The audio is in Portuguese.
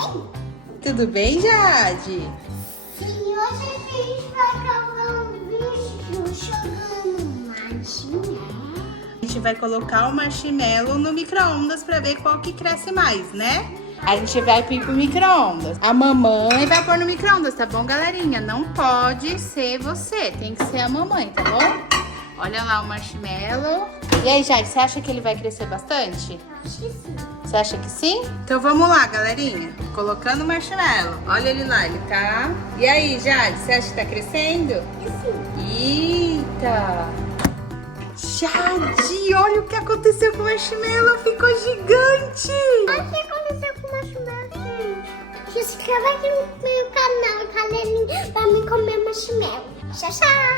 bem? Tudo bem, Jade? Sim, hoje a gente vai gravar um vídeo jogando marshmallow. A gente vai colocar o marshmallow no micro-ondas pra ver qual que cresce mais, né? A gente vai pôr pro micro-ondas. A mamãe vai pôr no micro-ondas, tá bom, galerinha? Não pode ser você, tem que ser a mamãe, tá bom? Olha lá o marshmallow. E aí, Jade, você acha que ele vai crescer bastante? Acho que sim. Você acha que sim? Então vamos lá, galerinha. Colocando o marshmallow. Olha ele lá, ele tá... E aí, Jade, você acha que tá crescendo? Sim. Eita! Jade, olha o que aconteceu com o marshmallow. Ficou gigante! Olha o que aconteceu com o marshmallow, gente. Se inscreva aqui no meu canal, galerinha, pra me comer marshmallow. Tchau, tchau.